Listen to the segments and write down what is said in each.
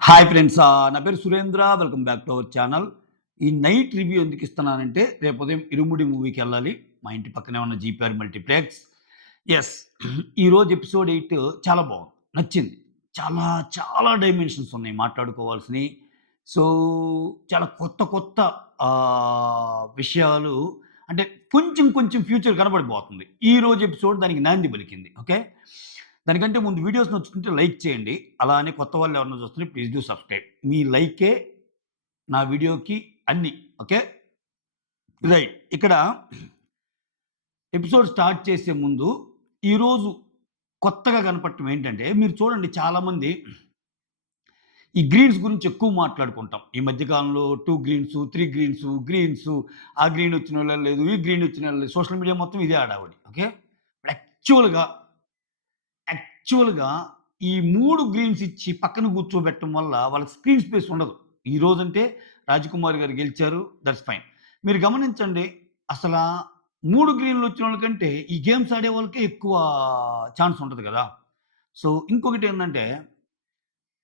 Hi friends. నా పేరు Surendra. Welcome back to our channel. ఈ నైట్ రివ్యూ ఎందుకు ఇస్తున్నానంటే, రేపు ఉదయం 'ఇరుముడి' మూవీకెళ్ళాలి. మా ఇంటి పక్కనే ఉన్న జీపీఆర్ మల్టీప్లెక్స్. యెస్. ఈరోజు ఎపిసోడ్ 8 చాలా బాగుంది. నచ్చింది. చాలా చాలా డైమెన్షన్స్ ఉన్నాయి మాట్లాడుకోవాల్సినయి. సో, చాలా కొత్త కొత్త విషయాలు అంటే కొంచెం కొంచెం ఫ్యూచర్ కనబడిపోతుంది. ఈరోజు ఎపిసోడ్ దానికి నాంది పలికింది. ఓకే. దానికంటే ముందు వీడియోస్ నచ్చుతుంటే లైక్ చేయండి. అలా అని కొత్త వాళ్ళు ఎవరైనా చూస్తుంటే ప్లీజ్ డూ సబ్స్క్రైబ్. మీ లైకే నా వీడియోకి అన్నీ. ఓకే. రైట్. ఇక్కడ ఎపిసోడ్ స్టార్ట్ చేసే ముందు ఈరోజు కొత్తగా కనపడటం ఏంటంటే, మీరు చూడండి చాలామంది ఈ గ్రీన్స్ గురించి ఎక్కువ మాట్లాడుకుంటాం. ఈ మధ్య కాలంలో 2 గ్రీన్స్, 3 గ్రీన్స్, ఆ గ్రీన్ వచ్చినోళ్ళే లేదు, ఈ గ్రీన్ వచ్చినోళ్ళే లేదు. సోషల్ మీడియా మొత్తం ఇదే హడావుడి. ఓకే. యాక్చువల్‌గా యాక్చువల్‌గా ఈ 3 గ్రీన్స్ ఇచ్చి పక్కన కూర్చోబెట్టడం వల్ల వాళ్ళకి స్క్రీన్ స్పేస్ ఉండదు. ఈరోజంటే రాజకుమారి గారు గెలిచారు. That's fine. మీరు గమనించండి, అసలా 3 గ్రీన్‌లు వచ్చినోళ్ళ కంటే ఈ గేమ్స్ ఆడే వాళ్ళకే ఎక్కువ ఛాన్స్ ఉంటది గదా! సో, ఇంకొకటేందంటే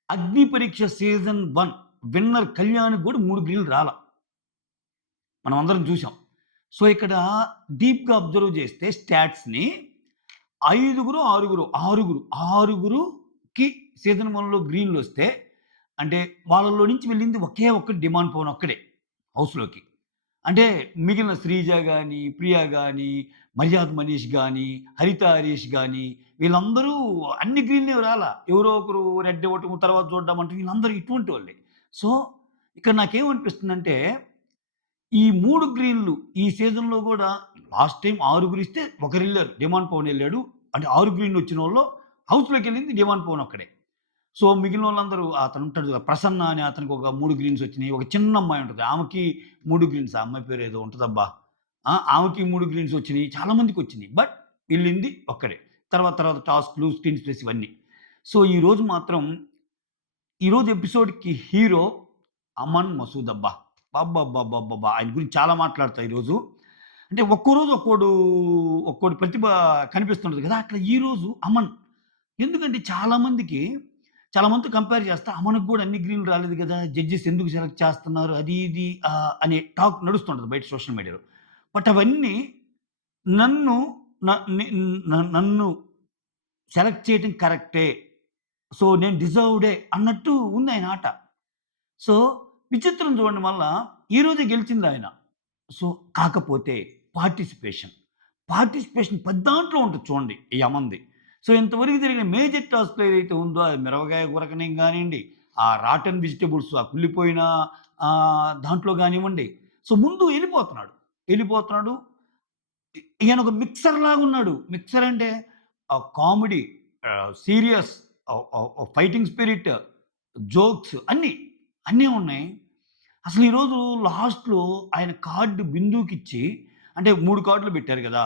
'అగ్ని పరీక్ష' సీజన్ 1 విన్నర్ కళ్యాణ్‌కి గూడా 3 గ్రీన్‌లు రాలా. మనం అందరం చూసాం. సో, ఇక్కడ డీప్‌గా అబ్జర్వ్ చేస్తే స్టాట్స్‌ని ఆరుగురుకి సీజన్ 1లో గ్రీన్‌లొస్తే, అంటే వాళ్ళలో నుంచి వెళ్ళింది ఒకే ఒక్కటి డిమాండ్ పవన్ ఒక్కడే హౌస్‌లోకి. అంటే మిగిలిన శ్రీజ గాని, ప్రియా గాని, మర్యాద్ మనీష్ గాని, హరిత హరీష్ గాని వీళ్ళందరూ అన్ని గ్రీన్‌లేవి రాలా. ఎవరో ఒకరు రెడ్ ఇవ్వటం, తర్వాత చూడడం అంటే వీళ్ళందరూ ఇటువంటోళ్ళే. సో, ఇక్కడ నాకేమనిపిస్తుందంటే, ఈ 3 గ్రీన్‌లు ఈ సీజన్‌లో గూడా లాస్ట్ టైమ్ ఆరుగురిస్తే ఒకరెళ్లారు. డిమాండ్ పవన్ ఎళ్ళాడు. అంటే 6 గ్రీన్‌లు వచ్చినోళ్ళలో హౌస్‌లోకెళ్ళింది డిమాండ్ పవన్ ఒక్కడే. సో, మిగిలినోళ్ళందరూ అతనుంటాడు కదా! ప్రసన్న అని అతనికి ఒక 3 గ్రీన్స్ వచ్చినియి. ఒక చిన్న అమ్మాయి ఉంటది. ఆమెకి 3 గ్రీన్స్. ఆ అమ్మాయి పేరేదో ఉంటదబ్బా! ఆమెకి 3 గ్రీన్స్ వచ్చినియి. చాలా మందికొచ్చినియి. బట్ ఎళ్ళింది ఒక్కడే. తర్వాత తర్వాత టాస్క్‌లు, స్క్రీన్ స్పేస్ ఇవన్నీ. సో, ఈరోజు ఎపిసోడ్‌కి హీరో అమన్ మసూద్ అబ్బా! అబ్బబ్బబ్బబ్బబ్బా! ఆయన గురించి చాలా మాట్లాడతా ఈరోజు. అంటే ఒక్కో రోజు ఒక్కోడి ప్రతిభ కనిపిస్తుంటది కదా! అట్లా ఈరోజు అమన్. ఎందుకంటే చాలా మందితో కంపేర్ చేస్తా అమన్‌కి గూడా అన్ని గ్రీన్‌లు రాలేదు గదా! జడ్జెస్ ఎందుకు సెలెక్ట్ చేస్తున్నారు? అది ఇది అనే టాక్ నడుస్తుంటది బయట సోషల్ మీడియాలో. బట్ అవన్నీ నన్ను న ని నన్ను సెలెక్ట్ చేయటం కరెక్టే. సో, నేను డిజర్వ్‌డే అన్నట్టు ఉంది ఆయన ఆట. సో, విచిత్రం చూడండి మళ్ళా ఈరోజే గెలిచిందాయన. సో, కాకపోతే పార్టిసిపేషన్. పార్టిసిపేషన్ పెద్దాంట్లో ఉంటది చూడండి ఈ అమంది. సో, ఇంతవరకు జరిగిన మేజర్ టాస్క్‌లు ఏదైతే ఉందో అది మిరపకాయ కొరకడం గానియండి, ఆ రాటన్ వెజిటబుల్స్ ఆ కుళ్ళిపోయిన దాంట్లో గానివ్వండి. సో, ముందు ఎళ్ళిపోతున్నాడు. ఈయన ఒక మిక్సర్ లాగున్నాడు. మిక్సర్ అంటే comedy, serious, fighting spirit, jokes అన్నీ ఉన్నాయి. అసలు ఈరోజు లాస్ట్‌లో ఆయన కార్డ్ బిందుకిచ్చి అంటే 3 కార్డ్‌లు పెట్టారు గదా!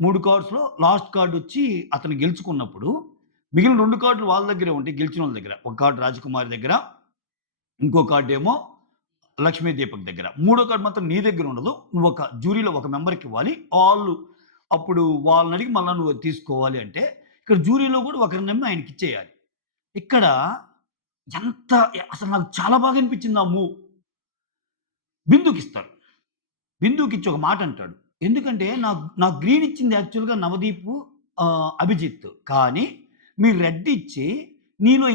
3 కార్డ్స్‌లో లాస్ట్ కార్డొచ్చి అతను గెలుచుకున్నప్పుడు, మిగిలిన 2 కార్డ్‌లు వాళ్ళ దగ్గరే ఉంటాయి గెలిచినోళ్ళ దగ్గర. ఒక కార్డ్ రాజకుమారి దగ్గర, ఇంకో కార్డేమో లక్ష్మీ దీపక్ దగ్గర. మూడో కార్డ్ మాత్రం నీ దగ్గర ఉండదు. నువ్వొక జ్యూరీలో ఒక మెంబర్‌కివ్వాలి. అప్పుడు వాళ్ళనడిగి మళ్ళా నువ్వు అది తీసుకోవాలి అంటే, ఇక్కడ జ్యూరీలో గూడా ఒకరిని నమ్మి ఆయనకిచ్చేయాలి. ఇక్కడ ఎంత అసలు నాకు చాలా బాగా అనిపించింది ఆ మూవ్. బిందుకిస్తారు. బిందుకిచ్చి ఒక మాటంటాడు. ఎందుకంటే నాకు గ్రీన్ ఇచ్చింది యాక్చువల్‌గా నవదీపు, అభిజిత్. కానీ మీరు రెడ్ ఇచ్చి నీలో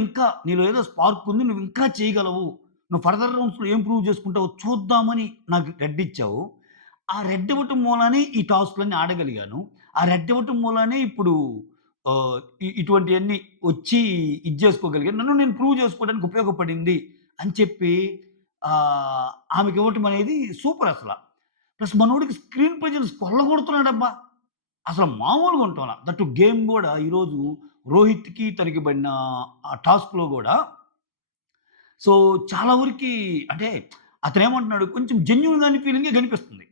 ఏదో స్పార్క్ ఉంది. నువ్వు ఇంకా చేయగలవు. నువ్వు ఫర్దర్ రౌండ్స్‌లో ఏం ప్రూవ్ చేసుకుంటావో చూద్దామని నాకు రెడ్ ఇచ్చావు. ఆ రెడ్ ఇవ్వటం మూలానే ఈ టాస్క్‌లన్నీ ఆడగలిగాను. ఆ రెడ్ ఇవ్వటం మూలానే ఇప్పుడు ఇటువంటియన్నీ వచ్చి ఇది చేసుకోగలిగాను. నన్ను నేను ప్రూవ్ చేసుకోవడానికి ఉపయోగపడింది అని చెప్పి ఆమెకివ్వటం అనేది సూపర్ అసల. ప్లస్ మనోడికి స్క్రీన్ ప్రెజెన్స్ కొల్లగొడుతున్నాడబ్బా! అసలు మామూలుగా ఉంటంలా. దట్టు గేమ్ గూడా ఈరోజు రోహిత్‌కి తనకి పడిన ఆ టాస్క్‌లో గూడా సో, చాలా వరకి అంటే అతనేమంటున్నాడు కొంచెం జెన్యూన్ గాని ఫీలింగే కనిపిస్తుంది.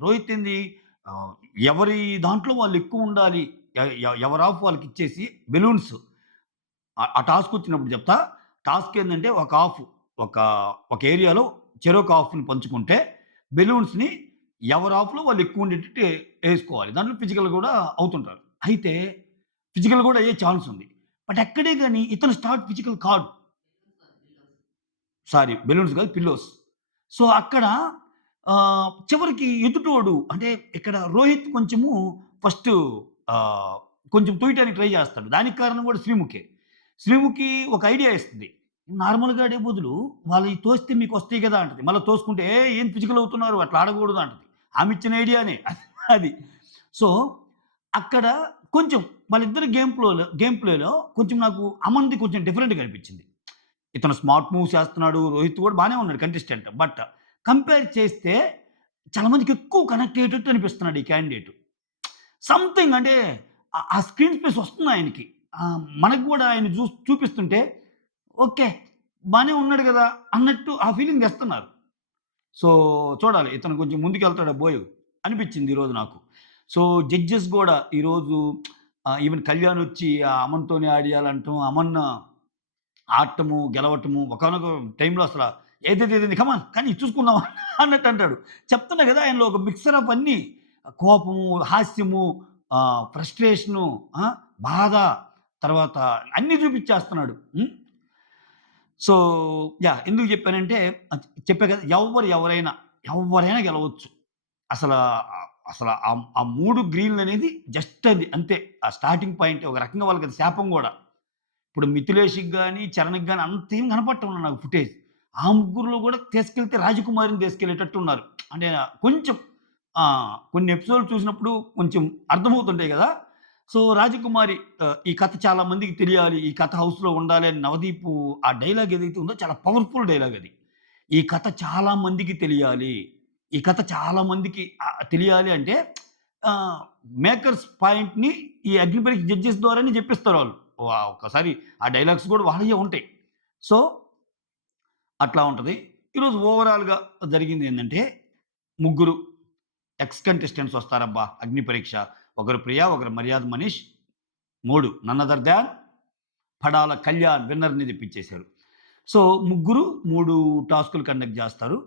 రోహిత్ ఏంది ఆహ్, ఎవరి దాంట్లో వాళ్ళు ఎక్కువుండాలి. ఎ ఎ ఎవరి హాఫ్ వాళ్ళకిచ్చేసి బెలూన్స్ ఆ టాస్క్ వచ్చినప్పుడు చెప్తా. టాస్క్ ఏందంటే ఒక ఒక ఏరియాలో చెరొక హాఫ్‌ని పంచుకుంటే బెలూన్స్‌ని ఎవరి హాఫ్‌లో వాళ్ళు ఎక్కువ ఉండేటట్టు ఏసుకోవాలి. దాంట్లో ఫిజికల్ గూడా అవుతుంటారు. అయితే ఫిజికల్ గూడా అయ్యే ఛాన్స్ ఉంది. బట్ ఎక్కడే గాని ఇతను start physical card sorry balloons కాదు పిల్లోస్. సో, అక్కడ చివరికి ఎదుటోడు అంటే ఇక్కడ రోహిత్ కొంచెము ఫస్టు ఆహ్, కొంచెం తొయటానికి ట్రై చేస్తాడు. దానికి కారణం కూడా శ్రీముఖే. శ్రీముఖి ఒక ఐడియా ఇస్తది. నార్మల్‌గా ఆడే బదులు వాళ్ళయి తోస్తే మీకొస్తాయి కదా! అంటది. మళ్ళా తోసుకుంటే ఏం ఫిజికల్ అవుతున్నారు అట్లా ఆడకూడదు అంటది. ఆమె ఇచ్చిన ఐడియానే అది. సో, అక్కడ కొంచెం వాళ్ళిద్దరి గేమ్ ప్లేలో కొంచెం నాకు అమన్‌ది కొంచెం డిఫరెంట్‌గా అనిపించింది. ఇతను స్మార్ట్ మూవ్స్ చేస్తున్నాడు. రోహిత్ కూడా బానే ఉన్నాడు కంటెస్టెంట్. బట్ కంపేర్ చేస్తే చాలా మందికి ఎక్కువ కనెక్ట్ అయ్యేటట్టు అనిపిస్తున్నాడు ఈ క్యాండిడేట్. సంథింగ్ అంటే ఆ స్క్రీన్ స్పేస్ వస్తుంది ఆయనకి. మనకు కూడా ఆయన చూపిస్తుంటే ఓకే. బానే ఉన్నాడు గదా! అన్నట్టు ఆ ఫీలింగ్ తెస్తున్నారు. సో, చూడాలి ఇతను కొంచెం ముందుకెళ్తాడా బోయ్ అనిపించింది ఈరోజు నాకు. సో, జడ్జెస్ గూడా ఈరోజు ఈవెన్ కళ్యాణ్ వచ్చి ఆ అమన్‌తోనే ఆడియాలంటం, అమన్ ఆడటము, గెలవటము ఒకానొక టైంలో అసల ఏదేదేది కమాన్ కానీ చూసుకుందాం అన్నట్టు అంటాడు. చెప్తున్నా గదా! ఆయనలో ఒక మిక్సర్ ఆఫ్ అన్నీ కోపము, హాస్యము, ఫ్రస్ట్రేషను, బాధ తర్వాత అన్నీ చూపిచ్చేస్తున్నాడు. సో, ఎందుకు చెప్పానంటే చెప్పా కదా! ఎవ్వరైనా గెలవచ్చు. అసలా అసల ఆ 3 గ్రీన్‌లనేది జస్ట్ అది అంతే. ఆ స్టార్టింగ్ పాయింట్ ఒక రకంగా వాళ్ళకది శాపం గూడా. ఇప్పుడు మిథిలేష్‌కి గాని, చరణ్‌కి గాని అంతేం కనపడటంల నాకు ఫుటేజ్. ఆ ముగ్గురిలో గూడా తీసుకెళ్తే రాజకుమారిని తీసుకెళ్ళేటట్టున్నారు. అంటే కొంచెం కొన్ని ఎపిసోడ్‌లు చూసినప్పుడు కొంచెం అర్థమవుతుంటాయి గదా! సో, రాజకుమారి ఈ కథ చాలా మందికి తెలియాలి. ఈ కథ హౌస్‌లో ఉండాలి అని నవదీపు ఆ డైలాగ్ ఏదైతే ఉందో చాలా పవర్‌ఫుల్ డైలాగ్ అది. ఈ కథ చాలా మందికి తెలియాలి. ఈ కథ చాలా మందికి తెలియాలి అంటే ఆహ్, మేకర్స్ పాయింట్‌ని ఈ అగ్నిపరీక్ష జడ్జెస్ ద్వారానే జెప్పిస్తారు వాళ్ళు. ఒక్కసారి ఆ డైలాగ్స్ గూడా వాళ్ళయ్యే ఉంటాయి. సో, అట్లా ఉంటది. ఈరోజు ఓవరాల్‌గా జరిగిందేందంటే, ముగ్గురు ఎక్స్ కంటెస్టెంట్స్ వస్తారబ్బా! అగ్ని పరీక్ష. ఒకరు ప్రియ, ఒకరు Maryada Manish. 3 none other than Padala Kalyan విన్నర్‌ని తెప్పించేసారు. సో, ముగ్గురు 3 టాస్కులు కండక్ట్ జేస్తారు.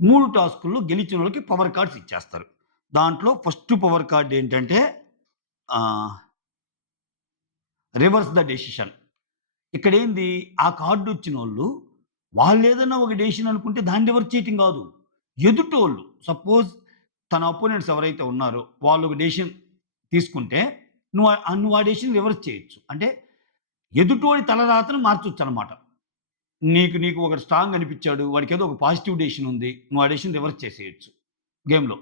3 టాస్కుల్లో గెలిచినోళ్ళకి పవర్ కార్డ్స్ ఇచ్చేస్తారు. దాంట్లో ఫస్ట్ పవర్ కార్డ్ ఏంటంటే ఆహ్, రివర్స్ ద డెసిషన్. ఇక్కడేంది ఆ కార్డొచ్చినోళ్ళు వాళ్ళేదన్నా ఒక డెసిషన్ అనుకుంటే దాన్ని రివర్స్ చేయటం గాదు. ఎదుటోళ్ళు సపోజ్ తన అపోనెంట్స్ ఎవరైతే ఉన్నారో వాళ్ళు ఒక డెసిషన్ తీసుకుంటే నువ్వు ఆ డెసిషన్ రివర్స్ చేయొచ్చు. అంటే ఎదుటోడి తలరాతను మార్చొచ్చనమాట. నీకు ఒకడు స్ట్రాంగ్ అనిపిచ్చాడు. వాడికేదో ఒక పాజిటివ్ డెసిషన్ ఉంది. నువ్వు ఆ డెసిషన్ రివర్స్ చేసేయొచ్చు గేమ్‌లో.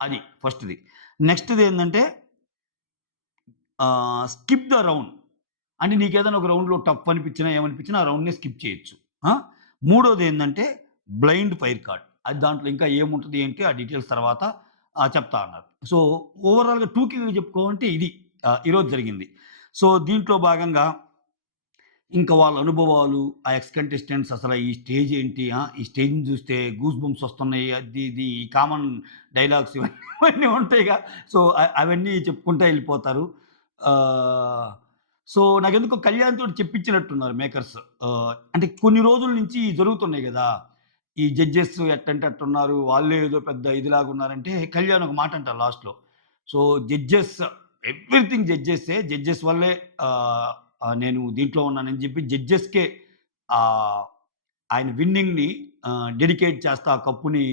అది ఫస్ట్‌ది. నెక్స్ట్‌దేందంటే స్కిప్ ద రౌండ్. అంటే నీకేదైనా ఒక రౌండ్‌లో టఫ్ అనిపించినా, ఏమనిపించినా ఆ రౌండ్‌నే స్కిప్ చేయొచ్చు. ఆ! మూడోదేందంటే బ్లైండ్ ఫైర్ కార్డ్. అది దాంట్లో ఇంకా ఏముంటది ఏంటి ఆ డీటెయిల్స్ తర్వాత చెప్తా అన్నారు. సో, ఓవరాల్‌గా టూకీగా చెప్పుకోవాలంటే ఇది ఈరోజు జరిగింది. సో, దీంట్లో భాగంగా ఇంకా వాళ్ళ అనుభవాలు, ఆ ఎక్స్ కంటెస్టెంట్స్ అసల ఈ స్టేజ్ ఏంటి? ఈ స్టేజ్‌ని చూస్తే గూస్ బంప్స్ వస్తున్నాయి. అది ఇది ఈ కామన్ డైలాగ్స్ ఇవన్నీ ఉంటాయిగా. సో, అవన్నీ చెప్పుకుంటా ఎళ్ళిపోతారు. ఆహ్, సో, నాకెందుకో కళ్యాణ్ తోటి చెప్పించినట్టున్నారు మేకర్స్. అంటే కొన్ని రోజుల నుంచి జరుగుతున్నాయి గదా! ఈ జడ్జెస్ ఎట్టంటే అట్టున్నారు. వాళ్ళే ఏదో పెద్ద ఇదిలాగున్నారంటే కళ్యాణ్ ఒక మాట అంటారు లాస్ట్‌లో. సో, జడ్జెస్ ఎవ్రీథింగ్ జడ్జెస్సే. జడ్జెస్ వల్లే ఆహ్ నేను దీంట్లో ఉన్నానని చెప్పి జడ్జెస్‌కే ఆహ్, ఆయన విన్నింగ్‌ని డెడికేట్ చేస్తా ఆ కప్పుని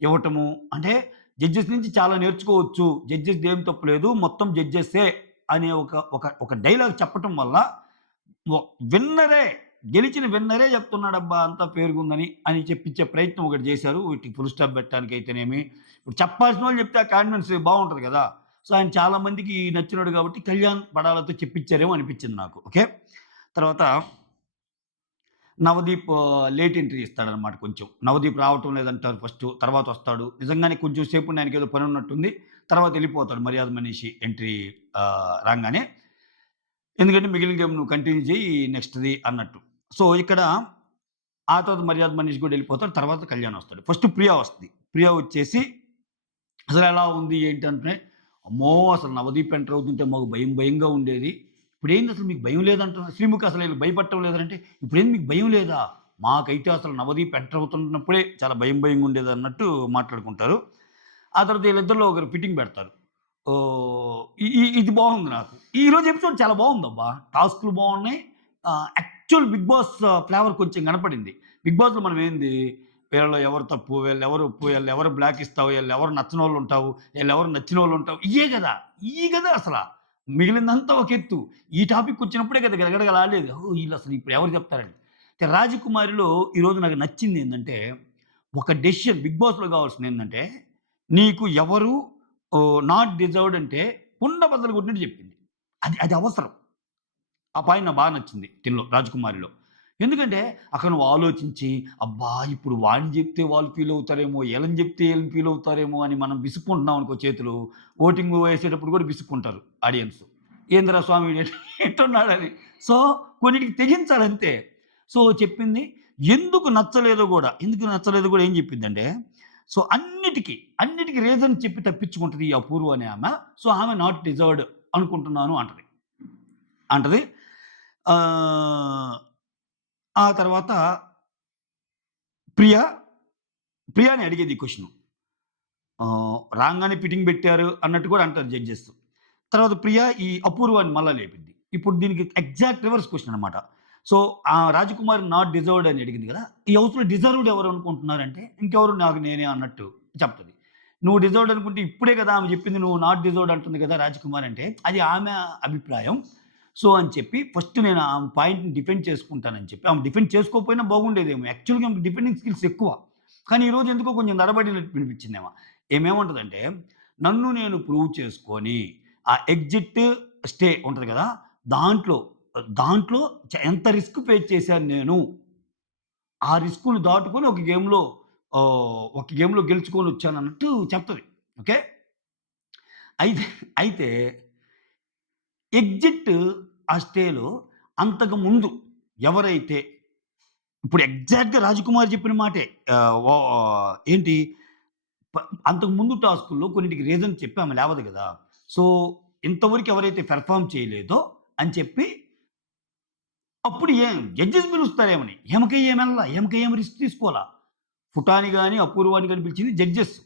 ఇవ్వటము. అంటే జడ్జెస్ నుంచి చాలా నేర్చుకోవచ్చు. జడ్జెస్‌ది ఏం తప్పు లేదు. మొత్తం జడ్జెస్సే అనే ఒక డైలాగ్ చెప్పటం వల్ల ఒ విన్నరే గెలిచిన విన్నరే చెప్తున్నాడబ్బా! అంతా పేరుగుందని అని చెప్పించే ప్రయత్నం ఒకటి చేశారు. వీటికి ఫుల్ స్టాప్ పెట్టడానికైతేనేమి. ఇప్పుడు చెప్పాల్సినోళ్ళు చెప్తే ఆ కాన్ఫిడెన్స్ బావుంటది కదా! సో, ఆయన చాలా మందికి నచ్చినోడు కాబట్టి కళ్యాణ్ పడాలతో చెప్పించారేమో అనిపించింది నాకు. ఓకే. తర్వాత నవదీప్ లేట్ ఎంట్రీ ఇస్తాడనమాట కొంచెం. నవదీప్ రావటం లేదంటారు ఫస్టు. తర్వాతొస్తాడు. నిజంగానే కొంచెం సేపుండి ఆయనకేదో పనున్నట్టుంది. తర్వాత ఎళ్ళిపోతాడు మర్యాద మనీషి ఎంట్రీ రాంగానే. ఎందుకంటే మిగిలిన గేమ్ నువ్వు కంటిన్యూ చెయ్యి నెక్స్ట్‌ది అన్నట్టు. సో, ఇక్కడ ఆ తర్వాత మర్యాద మనీష్ గూడా ఎళ్ళిపోతాడు. తర్వాత కళ్యాణ్ వస్తాడు. ఫస్ట్ ప్రియా వస్తది. ప్రియా వచ్చేసి అసలెలా ఉంది ఏంటి అంటే, అమ్మో! అసలు నవదీప్ ఎంటర్ అవుతుంటే మాకు భయంగా ఉండేది. ఇప్పుడేంది అసలు మీకు భయం లేదంటున్నారు. శ్రీముఖి అసలు ఈళ్ళు భయపడటం లేదనంటే, ఇప్పుడేంది మీకు భయం లేదా? మాకైతే అసలు నవదీప్ ఎంటర్ అవుతున్నప్పుడే చాలా భయంగా ఉండేదన్నట్టు మాట్లాడుకుంటారు. ఆ తర్వాత వీళ్ళిద్దరిలో ఒకరు ఫిట్టింగ్ పెడతారు. ఇది బాగుంది నాకు. ఈరోజు ఎపిసోడ్ చాలా బాగుందబ్బా! టాస్క్‌లు బాగున్నాయి. యాక్చువల్ 'బిగ్ బాస్' ఫ్లేవర్ కొంచెం కనపడింది. 'బిగ్ బాస్‌లో' మనం ఏంది వీళ్ళలో ఎవరు తప్పు, వీళ్ళెవరు ఒప్పు, ఈళ్ళెవరు బ్లాక్ ఇస్తావు, ఈళ్ళెవరు నచ్చనోళ్ళుంటావు, ఈళ్ళెవరు నచ్చినోళ్ళుంటావు. ఇయ్యే గదా! ఇయ్యి గదా అసల. మిగిలిందంతా ఒక ఎత్తు. ఈ టాపిక్ వచ్చినప్పుడే కదా గడగడగలాడేది. ఓహ్! ఈళ్ళసలు ఇప్పుడు ఎవరు చెప్తారని. అయితే 'రాజకుమారిలో' ఈరోజు నాకు నచ్చిందేందంటే, ఒక డెసిషన్ 'బిగ్ బాస్‌లో' కావాల్సిందేందంటే, నీకు ఎవరు నాట్ డిజర్వ్డ్ అంటే కుండ బద్దలు కొట్టినట్టు చెప్పింది. అది అది అవసరం. ఆ పాయింట్ నాకు బాగా నచ్చింది దీనిలో 'రాజకుమారిలో'. ఎందుకంటే అక్కడ నువ్వు ఆలోచించి, అబ్బా! ఇప్పుడు వాడిని జెప్తే వాళ్ళు ఫీల్ అవుతారేమో, ఈళ్ళని జెప్తే ఈళ్ళు ఫీల్ అవుతారేమో అని మనం విసుక్కుంటున్నాం అనుకో చేతులు, ఓటింగ్ వేసేటప్పుడు కూడా విసుక్కుంటారు ఆడియన్స్. ఏందిరా స్వామి వీడు ఎట్టున్నాడని. సో, కొన్నిటికి తెగించాలంతే. సో, చెప్పింది ఎందుకు నచ్చలేదో గూడా, ఎందుకు నచ్చలేదో గూడా ఏం జెప్పిద్దంటే, సో, అన్నిటికి రీజన్ చెప్పి తప్పించుకుంటది ఈ అపూర్వ అనే ఆమె. సో, ఆమె నాట్ డిజర్వ్డ్ అనుకుంటున్నాను అంటది. అంటది. ఆహ్, ఆ తర్వాత ప్రియ, ప్రియని అడిగేది ఈ క్వెషను. రాంగానే ఫిట్టింగ్ పెట్టారు అన్నట్టు కూడా అంటారు జడ్జెస్. తర్వాత ప్రియ ఈ అపూర్వాన్ని మళ్ళా లేపిద్ది. ఇప్పుడు దీనికి ఎగ్జాక్ట్ రివర్స్ క్వెషన్ అనమాట. సో, ఆ రాజకుమారి నాట్ డిజర్వ్డ్ అని అడిగింది కదా! ఈ హౌస్‌లో డిజర్వ్డ్ ఎవరు అనుకుంటున్నారంటే ఇంకెవరు నాకు నేనే అన్నట్టు చెప్తది. నువ్వు డిజర్వ్డ్ అనుకుంటే ఇప్పుడే కదా ఆమె చెప్పింది నువ్వు నాట్ డిజర్వ్డ్ అంటుంది కదా రాజకుమారి అంటే, అది ఆమె అభిప్రాయం. సో, అని చెప్పి ఫస్ట్ నేను ఆమె పాయింట్‌ని డిఫెండ్ చేసుకుంటానని చెప్పి, ఆమె డిఫెండ్ చేసుకోకపోయినా బాగుండేదేమో. యాక్చువల్‌గా ఆమెకి డిఫెండింగ్ స్కిల్స్ ఎక్కువ. కానీ ఈరోజు ఎందుకో కొంచెం తడబడినట్టు వినిపించిందేమో. ఏమేమంటదంటే, నన్ను నేను ప్రూవ్ చేసుకొని, ఆ ఎగ్జిట్, స్టే ఉంటది కదా! దాంట్లో, దాంట్లో ఎంత రిస్క్ ఫేస్ చేశాను నేను. ఆ రిస్క్‌ని దాటుకొని ఒక గేమ్‌లో గెలుచుకొనొచ్చానన్నట్టు చెప్తది. ఓకే. అయితే అయితే ఎగ్జిట్ ఆ స్టేలో అంతకు ముందు ఎవరైతే ఇప్పుడు ఎగ్జాక్ట్‌గా రాజకుమార్ చెప్పిన మాటే. ఏంటి ప అంతకు ముందు టాస్కుల్లో కొన్నిటికి రీజన్ చెప్పి ఆమె లేవదు గదా! సో, ఇంతవరకు ఎవరైతే పెర్ఫార్మ్ చేయలేదో అని చెప్పి అప్పుడు జడ్జెస్ పిలుస్తారేమని. ఈమెకి ఏమి రిస్క్ తీసుకోలా. ఫుటాని గాని, అపూర్వాని గాని పిలిచింది జడ్జెస్.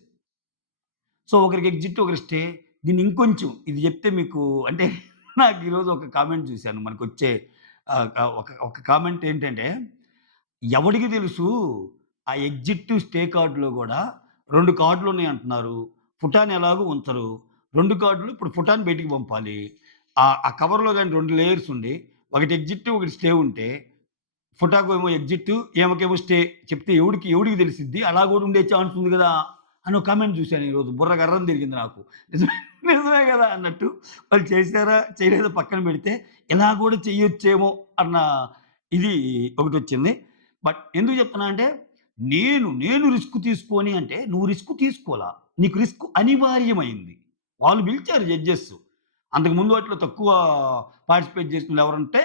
సో, ఒకరికి ఎగ్జిట్, ఒకరికి స్టే. దీన్ని ఇంకొంచెం ఇది జెప్తే మీకు అంటే నాకు ఈరోజు ఒక కామెంట్ చూసాను. మనకొచ్చే ఆహ్, క ఒక ఒక కామెంట్ ఏంటంటే, ఎవడికి తెలుసు ఆ ఎగ్జిట్, స్టే కార్డ్‌లో గూడా 2 కార్డ్‌లున్నాయంటున్నారు. ఫుటాని ఎలాగో ఉంచరు. 2 కార్డ్‌లు ఇప్పుడు ఫుటాని బయటికి పంపాలి. ఆ కవర్‌లో గాని 2 లేయర్స్ ఉండి, ఒకటి ఎగ్జిట్, ఒకటి స్టే ఉంటే ఫుటాకేమో ఎగ్జిట్, ఈమెకేమో స్టే. చెప్తే ఎవడికి తెలిసిద్ది? అలా గూడా ఉండే ఛాన్స్ ఉంది గదా! అని ఒక కామెంట్ చూసాను ఈరోజు. బుర్ర గర్రని తిరిగింది నాకు. నిజమే నిజమే గదా! అన్నట్టు. వాళ్ళు చేసారా? చేయలేదో పక్కన పెడితే, ఇలా గూడా చేయొచ్చేమో అన్న ఇది ఒకటొచ్చింది. బట్ ఎందుకు చెప్తున్నా అంటే, నేను రిస్క్ తీసుకొని అంటే, నువ్వు రిస్క్ తీసుకోలా. నీకు రిస్క్ అనివార్యమైంది. వాళ్ళు పిలిచారు జడ్జెస్. అంతకుముందు వాటిలో తక్కువ పార్టిసిపేట్ చేసినోళ్ళు ఎవరంటే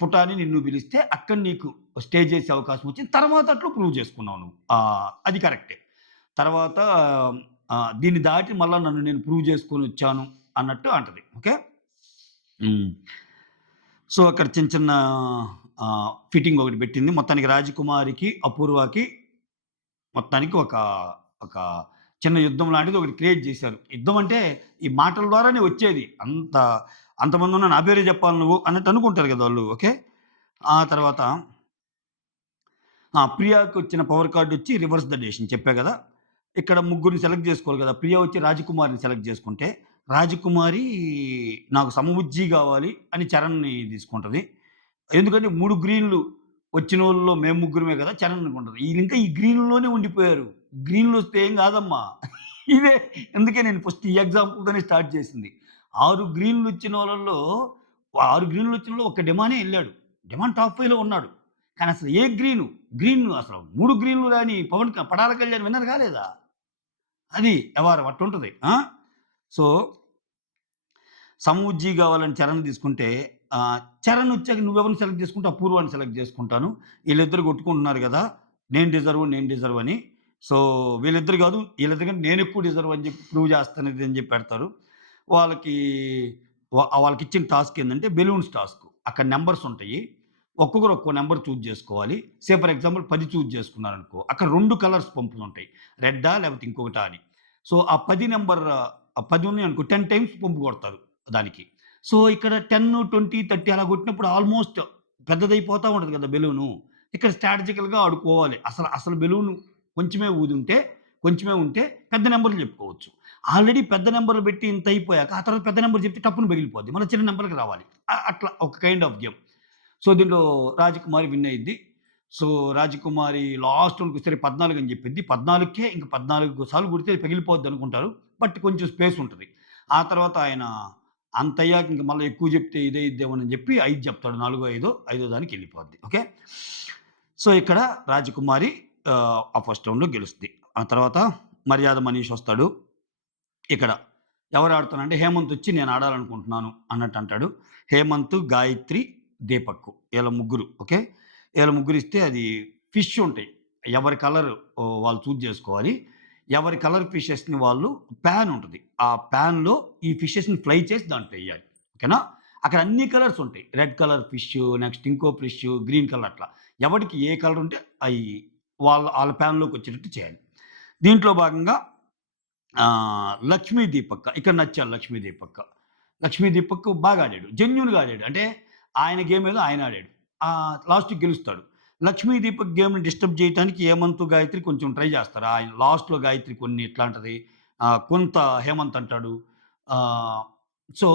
ఫుటాని నిన్ను పిలిస్తే అక్కడ నీకు స్టే చేసే అవకాశం వచ్చింది. తర్వాత అట్లా ప్రూవ్ చేసుకున్నావు నువ్వు. అది కరెక్టే. తర్వాత దీన్ని దాటి మళ్ళా నన్ను నేను ప్రూవ్ చేసుకొనొచ్చాను అన్నట్టు అంటది. ఓకే. హ్మ్. సో, అక్కడ చిన్న చిన్న ఫిట్టింగ్ ఒకటి పెట్టింది. మొత్తానికి రాజకుమారికి, అపూర్వకి మొత్తానికి ఒక చిన్న యుద్ధం లాంటిది ఒకటి క్రియేట్ చేశారు. యుద్ధం అంటే ఈ మాటల ద్వారానే వచ్చేది. అంతమందున్న నా పేరే చెప్పాలి నువ్వు అన్నట్టు అనుకుంటారు కదా! వాళ్ళు. ఓకే. ఆ తర్వాత ప్రియాకొచ్చిన పవర్ కార్డొచ్చి రివర్స్ ద డెసిషన్ చెప్పా గదా! ఇక్కడ ముగ్గురిని సెలెక్ట్ జేసుకోవాలి గదా! ప్రియ వచ్చి రాజకుమారిని సెలెక్ట్ జేసుకుంటే, రాజకుమారి నాకు సమబుజ్జి గావాలి అని చరణ్‌ని తీసుకుంటది. ఎందుకంటే 3 గ్రీన్‌లు వచ్చినోళ్ళలో మేము ముగ్గురమే గదా! చరణ్ అనుకుంటది. ఈళ్ళింకా ఈ గ్రీన్‌లోనే ఉండిపోయారు. గ్రీన్‌లొస్తే ఏం గాదమ్మా. ఇదే అందుకే నేను ఫస్ట్ ఈ ఎగ్జాంపుల్‌తోనే స్టార్ట్ చేసింది. 6 గ్రీన్‌లొచ్చినోళ్ళలో 6 గ్రీన్‌లొచ్చినోళ్ళలో ఒక్క డెమానే ఎళ్ళాడు. డెమాన్ టాప్ 5లో ఉన్నాడు. కానీ అసలు ఏ గ్రీన్ అసలు 3 గ్రీన్‌లు రాని పడాల కళ్యాణ్ విన్నర్ కాలేదా? అది వ్యవహారం అట్టుంటది. సో, సమవుజ్జి గావాలని చరణ్ తీసుకుంటే చరణ్ వచ్చాక నువ్వెవరిని సెలెక్ట్ చేసుకుంటే అపూర్వాని సెలెక్ట్ చేసుకుంటాను. ఈళ్ళిద్దరు కొట్టుకుంటున్నారు గదా! నేను డిజర్వ్ అని. సో, వీళ్ళిద్దరు గాదు ఈళ్ళిద్దరి కంటే నేనెక్కువ డిజర్వ్ అని చెప్పి ప్రూవ్ చేస్తానిది అని చెప్పి పెడతారు. వాళ్ళకి వాళ్ళకిచ్చిన టాస్క్ ఏందంటే బెలూన్స్ టాస్క్. అక్కడ నంబర్స్ ఉంటాయి. ఒక్కొక్కరు ఒక్కో నంబర్ చూజ్ చేసుకోవాలి. ఫర్ ఎగ్జాంపుల్ 10 చూజ్ చేసుకున్నారనుకో, అక్కడ 2 కలర్స్ పంపులుంటాయి. రెడ్డా లేకపోతే ఇంకొకటా అని. సో, ఆ 10 నంబర్ 10 ఉన్నాయనుకో 10 టైమ్స్ పంపు కొడతారు దానికి. సో, ఇక్కడ 10, 20, 30 అలా కొట్టినప్పుడు ఆల్‌మోస్ట్ పెద్దదైపోతా ఉంటది కదా బెలూను. ఇక్కడ స్ట్రాటజికల్‌గా ఆడుకోవాలి. అసలు బెలూను కొంచెమే ఊదుంటే, కొంచెమే ఉంటే పెద్ద నంబర్‌లు చెప్పుకోవచ్చు. ఆల్రెడీ పెద్ద నంబర్‌లు పెట్టి ఇంత అయిపోయాక, ఆ తర్వాత పెద్ద నంబర్ చెప్తే టప్పున పగిలిపోద్ది. మళ్ళా చిన్న నంబర్‌కి రావాలి. అట్లా ఒక కైండ్ ఆఫ్ గేమ్. సో, దీంట్లో రాజకుమారి విన్ అయ్యిద్ది. సో, రాజకుమారి లాస్ట్ వరకొచ్చేసరికి 14 అని చెప్పిద్ది. 14కే ఇంక 14 సార్లు కొడితే పగిలిపోద్దనుకుంటారు. బట్ కొంచెం స్పేస్ ఉంటది. ఆ తర్వాత ఆయన అంతయ్యాక ఇంక మళ్ళా ఎక్కువ చెప్తే ఇదయిద్దేమోనని చెప్పి 5 చెప్తాడు. నాలుగో, ఐదో దానికెళ్ళిపోద్ది. ఓకే. సో, ఇక్కడ రాజకుమారి ఆ ఫస్ట్ రౌండ్‌లో గెలుస్తది. ఆ తర్వాత మర్యాద మనీష్ వస్తాడు. ఇక్కడ ఎవరు ఆడుతున్నారంటే హేమంత్ వచ్చి నేను ఆడాలనుకుంటున్నాను అన్నట్టు అంటాడు. హేమంత్, గాయత్రి, దీపక్ ఈళ్ళ ముగ్గురు. ఓకే. ఈళ్ళ ముగ్గురిస్తే అది ఫిష్ ఉంటాయి. ఎవరి కలర్ వాళ్ళు చూజ్ చేసుకోవాలి. ఎవరి కలర్ ఫిషెస్‌ని వాళ్ళు పాన్ ఉంటది. ఆ పాన్‌లో ఈ ఫిషెస్‌ని ఫ్రై చేసి దాంట్లో ఎయ్యాలి. ఓకేనా? అక్కడ అన్ని కలర్స్ ఉంటాయి. రెడ్ కలర్ ఫిష్, నెక్స్ట్ ఇంకో ఫిష్, గ్రీన్ కలర్ అట్లా. ఎవడికి ఏ కలర్ ఉంటే అయి ఆళ్ళ పాన్‌లోకి వచ్చేటట్టు చేయాలి. దీంట్లో భాగంగా లక్ష్మీ దీపక్. ఇక్కడ నచ్చారు లక్ష్మీ దీపక్. లక్ష్మీ దీపక్ బాగా ఆడాడు. జెన్యూన్‌గా ఆడాడు. అంటే ఆయన గేమ్ ఏదో ఆయన ఆడాడు. లాస్ట్‌కి గెలుస్తాడు. లక్ష్మీ దీపక్ గేమ్‌ని డిస్టర్బ్ చేయటానికి హేమంత్, గాయత్రి కొంచెం ట్రై చేస్తారు. ఆయన లాస్ట్‌లో గాయత్రి కొన్ని ఎట్లా అంటది, కొంత హేమంత్ అంటాడు. ఆహ్, సో,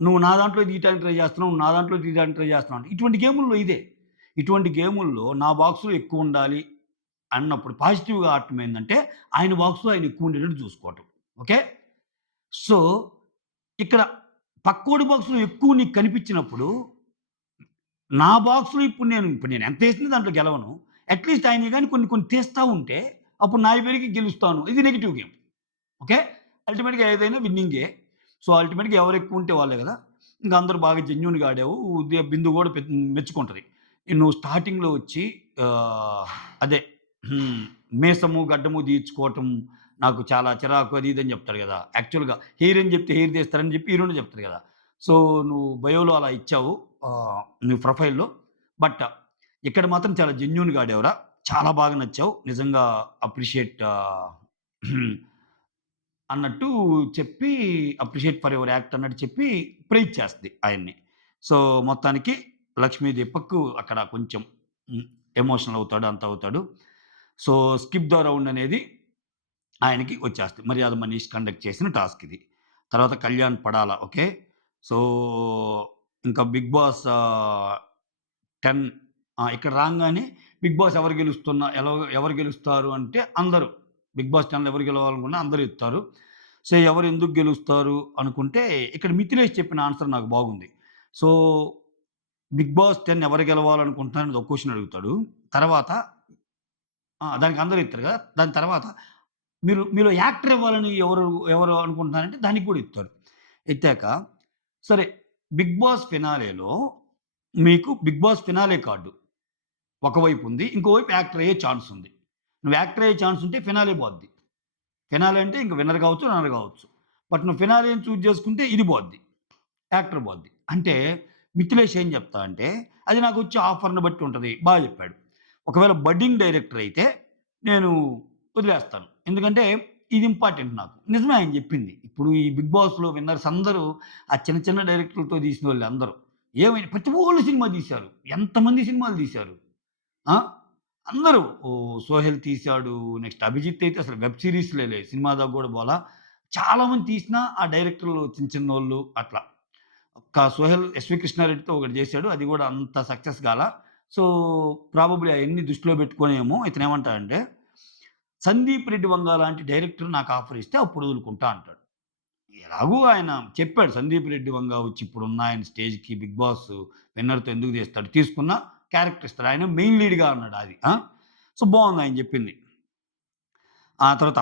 "నువ్వు నా దాంట్లో తీయటానికి ట్రై చేస్తున్నావు. నువ్వు నా దాంట్లో తీయడానికి ట్రై చేస్తున్నావు" అంటే ఇటువంటి గేముల్లో ఇదే. ఇటువంటి గేముల్లో నా బాక్స్‌లో ఎక్కువుండాలి అన్నప్పుడు పాజిటివ్‌గా ఆడటం ఏందంటే, ఆయన బాక్స్‌లో ఆయన ఎక్కువ ఉండేటట్టు చూసుకోవటం. ఓకే. సో, ఇక్కడ పక్కోడి బాక్స్‌లో ఎక్కువ నీకు కనిపించినప్పుడు, నా బాక్స్‌లో ఇప్పుడు నేను ఎంతేసినా దాంట్లో గెలవను. అట్‌లీస్ట్ ఆయనయి గాని కొన్ని కొన్ని తీస్తా ఉంటే, అప్పుడు నాయి పెరిగి గెలుస్తాను. ఇది నెగెటివ్ గేమ్. ఓకే. అల్టిమేట్‌గా ఏదైనా విన్నింగే. సో, అల్టిమేట్‌గా ఎవరు ఎక్కువ ఉంటే వాళ్ళే గదా! ఇంక అందరూ బాగా జెన్యూన్‌గా ఆడావు. బిందు గూడా మెచ్చుకుంటది. నువ్వు స్టార్టింగ్‌లో వచ్చి ఆహ్, అదే హ్మ్. మీసము, గడ్డము తీయించుకోవటం నాకు చాలా చిరాకు అది ఇది అని చెప్తాడు గదా! యాక్చువల్‌గా హెయిర్ అని చెప్తే హెయిర్ తీస్తారని చెప్పి హీరోనే చెప్తాడు గదా! సో, నువ్వు బయోలో అలా ఇచ్చావు. నీ ప్రొఫైల్‌లో. బట్ ఇక్కడ మాత్రం చాలా జెన్యూన్‌గా ఆడావురా! చాలా బాగా నచ్చావు. నిజంగా అప్రిషియేట్ అన్నట్టు చెప్పి అప్రిషియేట్ ఫర్ యువర్ యాక్ట్ అన్నట్టు చెప్పి ప్రైజ్ చేస్తది ఆయన్ని. సో, మొత్తానికి లక్ష్మీ దీపక్ అక్కడ కొంచెం హ్మ్. ఎమోషనల్ అవుతాడు. అంతా అవుతాడు. సో, స్కిప్ ద రౌండ్ అనేది ఆయనకి వచ్చేస్తది. మర్యాద మనీష్ కండక్ట్ చేసిన టాస్క్ ఇది. తర్వాత కళ్యాణ్ పడాల. ఓకే. సో, ఇంకా బిగ్ బాస్ 10 ఇక్కడ రాంగానే బిగ్ బాస్ ఎవరు గెలుస్తారు అంటే అందరూ. బిగ్ బాస్ 10లో ఎవరు గెలవాలనుకున్నా అందరూ ఇస్తారు. సో, ఎవరు ఎందుకు గెలుస్తారు అనుకుంటే ఇక్కడ మిథిలేష్ చెప్పిన ఆన్సర్ నాకు బాగుంది. సో, బిగ్ బాస్ 10 ఎవరు గెలవాలనుకుంటున్నారని ఒక క్వెషన్ అడుగుతాడు. తర్వాత దానికి అందరూ ఇత్తారు కదా! దాని తర్వాత మీలో యాక్టర్ ఇవ్వాలని ఎవరు అనుకుంటున్నారంటే దానికి కూడా ఇత్తారు. ఎత్తాక సరే 'బిగ్ బాస్' ఫినాలేలో మీకు 'బిగ్ బాస్' ఫినాలే కార్డ్ ఒకవైపు ఉంది. ఇంకోవైపు యాక్టర్ అయ్యే ఛాన్స్ ఉంది. నువ్వు యాక్టర్ అయ్యే ఛాన్స్ ఉంటే ఫినాలే పోద్ది. ఫినాలే అంటే ఇంక విన్నర్ కావచ్చు, రన్నర్ కావచ్చు. బట్ నువ్వు ఫినాలేని చూజ్ చేసుకుంటే ఇది పోద్ది. యాక్టర్ పోద్ది. అంటే మిథిలేష్ ఏం చెప్తా అంటే, అది నాకొచ్చే ఆఫర్‌ని బట్టి ఉంటది. చెప్పాడు. ఒకవేళ బడ్డింగ్ డైరెక్టర్ అయితే నేను వదిలేస్తాను. ఎందుకంటే ఇది ఇంపార్టెంట్ నాకు. నిజమే ఆయన చెప్పింది. ఇప్పుడు ఈ 'బిగ్ బాస్‌లో' విన్నర్స్ అందరూ ఆ చిన్న చిన్న డైరెక్టర్‌లతో తీసినోళ్ళే అందరూ. ఏమైనా ప్రతి వోళ్ళు సినిమా తీశారు. ఎంతమంది సినిమాలు తీశారు. ఆ! అందరూ సోహెల్ తీశాడు. నెక్స్ట్ అభిజిత్ అయితే అసలు వెబ్ సీరీస్‌లేలే సినిమా దాకా గూడా పోలా. చాలా మంది తీసినా ఆ డైరెక్టర్‌లు చిన్న చిన్నోళ్ళు అట్లా. ఒక్క సోహెల్ 'ఎస్వి కృష్ణారెడ్డితో' ఒకటి జేశాడు. అది గూడా అంత సక్సెస్ గాలా. సో, ప్రాబబ్లీ అయన్నీ దృష్టిలో పెట్టుకొనేమో ఇతనేమంటాడంటే, 'సందీప్ రెడ్డి వంగ' లాంటి డైరెక్టర్ నాకు ఆఫర్ ఇస్తే అప్పుడు వదులుకుంటా అంటాడు. ఎలాగో ఆయన చెప్పాడు 'సందీప్ రెడ్డి వంగ' వచ్చి ఇప్పుడున్న ఆయన స్టేజ్‌కి 'బిగ్ బాస్' విన్నర్‌తో ఎందుకు తీస్తాడు? తీసుకున్న క్యారెక్టర్ ఇస్తాడు. ఆయన మెయిన్ లీడ్‌గా అన్నాడు అది. సో, బావుంది ఆయన చెప్పింది. ఆ తర్వాత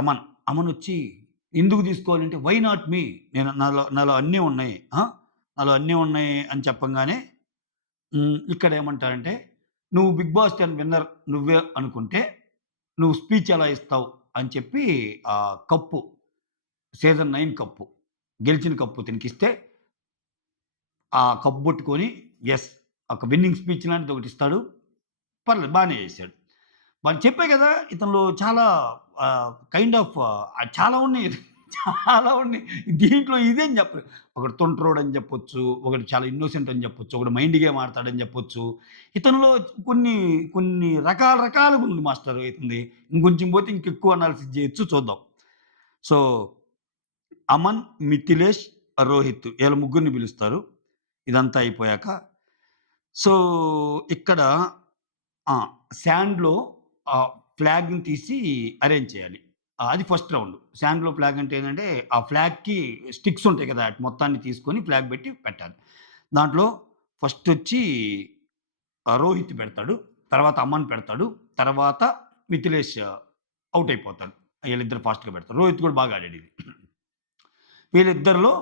అమనొచ్చి ఎందుకు తీసుకోవాలంటే వై నాట్ మీ? నాలో అన్నీ ఉన్నాయి. నాలో అన్నీ ఉన్నాయి అని చెప్పంగానే ఇక్కడేమంటారంటే, "నువ్వు 'బిగ్ బాస్ 10' విన్నర్ నువ్వే అనుకుంటే, నువ్వు స్పీచ్ ఎలా ఇస్తావు?" అని చెప్పి కప్పు సీజన్ 9 కప్పు, గెలిచిన కప్పు ఇతనికిస్తే, ఆ కప్ పట్టుకొని యెస్ ఒక విన్నింగ్ స్పీచ్ లాంటిది ఒకటిస్తాడు. పర్లేదు బానే చేశాడు. చెప్పా గదా! ఇతనిలో చాలా కైండ్ ఆఫ్ చాలా ఉన్నాయి. చాలా ఉన్నాయి. దీంట్లో ఇదేం చెప్పరు. ఒకడు తుంటరోడని చెప్పొచ్చు, ఒకడు చాలా ఇన్నోసెంట్ అని చెప్పొచ్చు, ఒకడు మైండ్ గేమ్ ఆడతాడని చెప్పొచ్చు. ఇతనిలో కొన్ని, కొన్ని రకాలుగుంది మాస్టరు ఇతనిది. ఇంకొంచెం పోతే ఇంకెక్కువ అనాలిసిస్ చేయొచ్చు చూద్దాం. సో, అమన్, మిథిలేష్, రోహిత్ ఈళ్ళ ముగ్గురిని పిలుస్తారు. ఇదంతా అయిపోయాక సో, ఇక్కడ ఆ! శాండ్‌లో ఫ్లాగ్‌ని తీసి అరేంజ్ చేయాలి. అది ఫస్ట్ రౌండ్. శాండ్‌లో ఫ్లాగ్ అంటే ఏంటంటే, ఆ ఫ్లాగ్‌కి స్టిక్స్ ఉంటాయి కదా! అటు మొత్తాన్ని తీసుకొని ఫ్లాగ్ పెట్టి పెట్టాలి. దాంట్లో ఫస్టొచ్చి రోహిత్ పెడతాడు. తర్వాత అమన్ పెడతాడు. తర్వాత మిథిలేష్ ఔట్ అయిపోతాడు. ఈళ్ళిద్దరు ఫాస్ట్‌గా పెడతారు. రోహిత్ కూడా బాగా ఆడాడిది. వీళ్ళిద్దరిలో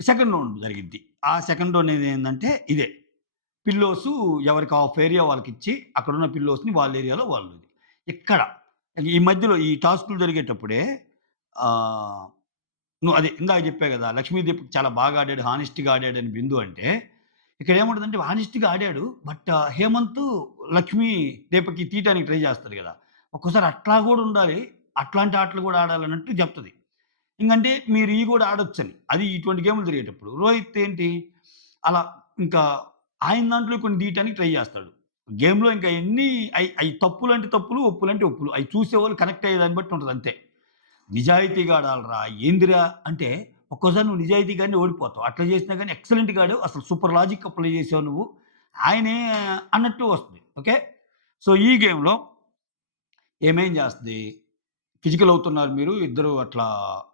సెకండ్ రౌండ్ జరిగిద్ది. ఆ సెకండ్ రౌండ్ అనేది ఏందంటే ఇదే. పిల్లోసు ఎవరికి హాఫ్ ఏరియా వాళ్ళకిచ్చి, అక్కడున్న పిల్లోస్‌ని వాళ్ళ ఏరియాలో వాళ్ళు. ఇక్కడ ఈ మధ్యలో ఈ టాస్కులు జరిగేటప్పుడే ఆహ్, నువ్వు అదే ఇందాక చెప్పా గదా! లక్ష్మీదీపక్ చాలా బాగా ఆడాడు, హానెస్ట్‌గా ఆడాడని బిందు అంటే, ఇక్కడేముంటదంటే హానెస్ట్‌గా ఆడాడు. బట్ హేమంత్, లక్ష్మీ దీపక్‌కి తీయటానికి ట్రై చేస్తాడు గదా! ఒక్కోసారి అట్లా గూడా ఉండాలి. అట్లాంటి ఆటలు గూడా ఆడాలన్నట్టు చెప్తది. ఇంకంటే మీరు ఇయి గూడా ఆడొచ్చని. అది ఇటువంటి గేములు జరిగేటప్పుడు. రోహిత్ ఏంటి అలా ఇంకా ఆయన దాంట్లో కొన్ని తీయటానికి ట్రై జేస్తాడు. గేమ్‌లో ఇంకా ఎన్ని అయి తప్పులంటే తప్పులు, ఒప్పులంటే ఒప్పులు. అయి చూసేవాళ్ళు కనెక్ట్ అయ్యే దాన్ని బట్టి ఉంటది అంతే. నిజాయితీగా ఆడాలిరా! ఏందిరా అంటే ఒక్కోసారి నువ్వు నిజాయితీగానే ఓడిపోతావు. అట్లా చేసినా గాని ఎక్సలెంట్‌గా ఆడావు. అసలు సూపర్ లాజిక్ అప్లై చేసావు నువ్వు. ఆయనే అన్నట్టు వస్తుంది. ఓకే. సో, ఈ గేమ్‌లో ఏమేం చేస్తది? ఫిజికల్ అవుతున్నారు మీరు. ఇద్దరు అట్లా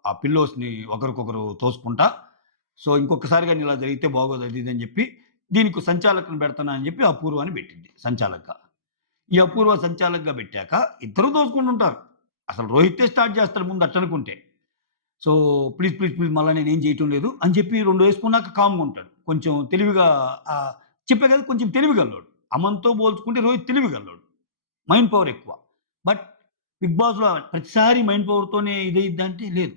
ఆ పిల్లోస్‌ని ఒకరికొకరు తోసుకుంటా. సో, ఇంకొకసారి గాని ఇలా జరిగితే బాగోదు అది ఇది అని చెప్పి, దీనికి సంచాలకుని పెడతాను అని చెప్పి అపూర్వని పెట్టింది సంచాలక్‌గా. ఈ అపూర్వ సంచాలక్‌గా పెట్టాక ఇద్దరు దోసుకుంటుంటారు. అసలు రోహితే స్టార్ట్ చేస్తాడు ముందు అట్టనుకుంటే. సో, ప్లీజ్, ప్లీజ్, ప్లీజ్ మళ్ళా నేనేం చేయటం లేదు అని చెప్పి 2 ఏసుకున్నాక కామ్‌గా ఉంటాడు. కొంచెం తెలివిగా చెప్పా కదా! కొంచెం తెలివిగల్లోడు. అమన్‌తో పోల్చుకుంటే రోహిత్ తెలివిగల్లోడు. మైండ్ పవర్ ఎక్కువ. బట్ బిగ్ బాస్‌లో ప్రతిసారి మైండ్ పవర్‌తోనే ఇదయిద్దంటే లేదు.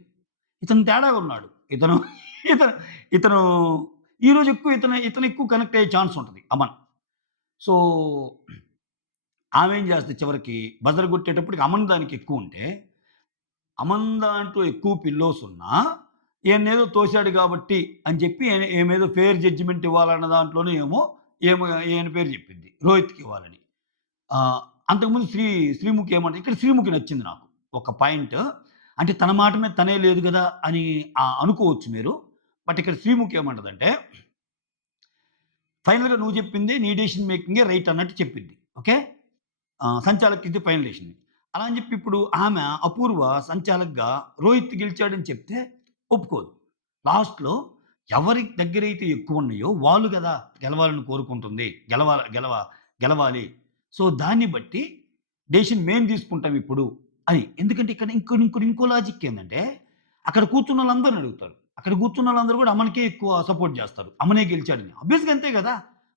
ఇతను తేడాగా ఉన్నాడు. ఇతను ఇతను ఇతను ఈరోజు ఎక్కువ ఇతను ఎక్కువ కనెక్ట్ అయ్యే ఛాన్స్ ఉంటది అమన్. సో, ఆమేం చేస్తది చివరికి బజర్ కొట్టేటప్పటికి అమన్ దానికి ఎక్కువుంటే, అమన్ దాంట్లో ఎక్కువ పిల్లోస్ ఉన్నా, ఈయన్నేదో తోసాడు కాబట్టి అని చెప్పి ఈమేదో ఫెయిర్ జడ్జిమెంట్ ఇవ్వాలన్న దాంట్లోనే ఏమో ఈయన పేరు చెప్పింది. రోహిత్‌కి ఇవ్వాలని. ఆహ్, అంతకుముందు శ్రీముఖి ఏమంటది ఇక్కడ శ్రీముఖి నచ్చింది నాకు. ఒక పాయింట్. అంటే తన మాట మీద తనే లేదు గదా! అని అనుకోవచ్చు మీరు. బట్ ఇక్కడ శ్రీముఖి ఏమంటదంటే, ఫైనల్‌గా నువ్వు చెప్పింది నీ డెసిషన్ మేకింగే రైట్ అన్నట్టు చెప్పింది. ఓకే. సంచాలక్ ఇది ఫైనల్ డెసిషన్. అలా అని చెప్పి ఇప్పుడు ఆమె అపూర్వ సంచాలక్‌గా రోహిత్ గెలిచాడని చెప్తే ఒప్పుకోదు. లాస్ట్‌లో ఎవరి దగ్గరైతే ఎక్కువున్నాయో వాళ్ళు గదా! గెలవాలని కోరుకుంటుంది. గెలవాలి. సో, దాన్ని బట్టి డెసిషన్ మేము తీసుకుంటాం ఇప్పుడు అని. ఎందుకంటే ఇక్కడ ఇంకో లాజిక్ ఏందంటే, అక్కడ కూర్చున్నోళ్ళందరిని అడుగుతారు. అక్కడ కూర్చున్నోళ్ళందరూ కూడా అమన్‌కే ఎక్కువ సపోర్ట్ చేస్తారు. అమనే గెలిచాడని. ఆబ్వియస్‌గా అంతే గదా!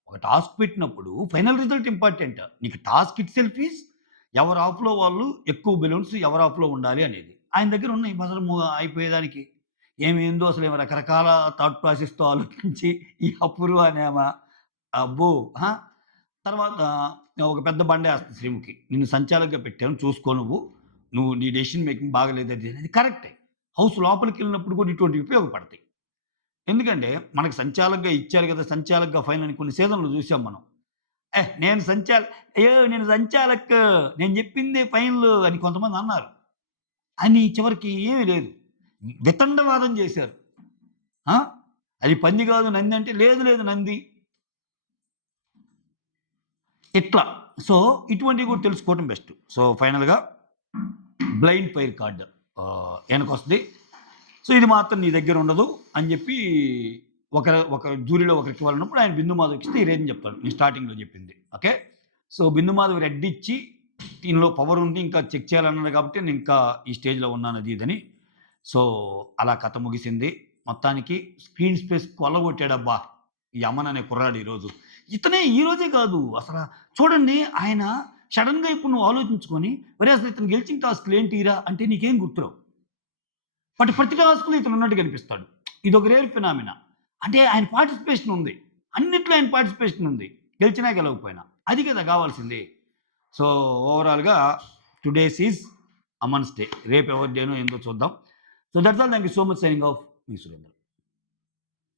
ఒక టాస్క్ పెట్టినప్పుడు ఫైనల్ రిజల్ట్ ఇంపార్టెంట్. నీకు టాస్క్ ఇట్ సెల్ఫ్ ఈజ్ ఎవరి హాఫ్‌లో వాళ్ళు ఎక్కువ బెలూన్స్ ఎవరి హాఫ్‌లో ఉండాలి అనేది. ఆయన దగ్గర ఉన్నాయి బజర్ అయిపోయేదానికి. ఏమేందో అసలేమో రకరకాల థాట్ ప్రాసెస్‌తో ఆలోచించి ఈ అపూర్వ అనేమ అబ్బో! ఆ! తర్వాత ఒక పెద్ద బండేస్తది శ్రీముఖి. నిన్ను సంచాలకుగా పెట్టాను చూసుకో నువ్వు. నువ్వు నీ డెసిషన్ మేకింగ్ బాగాలేదు అది అనేది కరెక్టే. హౌస్ లోపలికెళ్ళినప్పుడు కూడా ఇటువంటివి ఉపయోగపడతాయి. ఎందుకంటే మనకు సంచాలకుగా ఇచ్చారు కదా! సంచాలకుగా ఫైనల్ అని కొన్ని సీజన్‌లు చూసాం మనం. నేను అయ్యో! నేను సంచాలక్ నేను చెప్పిందే ఫైనలు అని కొంతమందన్నారు. అని చివరికి ఏమీ లేదు. వితండవాదం చేశారు. ఆ! అది పంది కాదు నంది అంటే లేదు లేదు నంది. ఇట్లా. సో, ఇటువంటివి కూడా తెలుసుకోవడం బెస్ట్. సో, ఫైనల్‌గా బ్లైండ్ ఫైర్ కార్డ్ ఎనకొస్తది. సో, ఇది మాత్రం నీ దగ్గర ఉండదు అని చెప్పి ఒక జ్యూరీలో ఒకరికి ఇవ్వాలన్నప్పుడు ఆయన బిందు మాధవ్‌కిస్తే ఈ రేంజ్ చెప్తాడు. నేను స్టార్టింగ్‌లో చెప్పింది. ఓకే. సో, బిందు మాధవ్ రెడ్ ఇచ్చి దీనిలో పవర్ ఉంది. ఇంకా చెక్ చేయాలన్నాడు కాబట్టి నేను ఇంకా ఈ స్టేజ్‌లో ఉన్నాను అది ఇదని. సో, అలా కథ ముగిసింది. మొత్తానికి స్క్రీన్ స్పేస్ కొల్లగొట్టాడబ్బా! ఈ అమన్ అనే కుర్రాడు ఈరోజు. ఇతనే ఈరోజే కాదు అసల చూడండి ఆయన సడెన్‌గా ఇప్పుడు నువ్వు ఆలోచించుకొని, ఒరేయ్! అసలు ఇతను గెలిచిన టాస్క్‌లు ఏంటిరా అంటే నీకేం గుర్తురావు. బట్ ప్రతి టాస్క్‌లో ఇతను ఉన్నట్టు కనిపిస్తాడు. ఇదొక రేర్ ఫినామినా. అంటే ఆయన పార్టిసిపేషన్ ఉంది. అన్నిట్లో ఆయన పార్టిసిపేషన్ ఉంది. గెలిచినా గెలవకపోయినా. అది కదా కావాల్సింది. సో, ఓవరాల్‌గా టుడేస్ ఈజ్ అమన్స్ డే. రేపు ఎవరి డేనో ఏందో చూద్దాం. So, so that's all. Thank you so much. Signing off. Me Surender.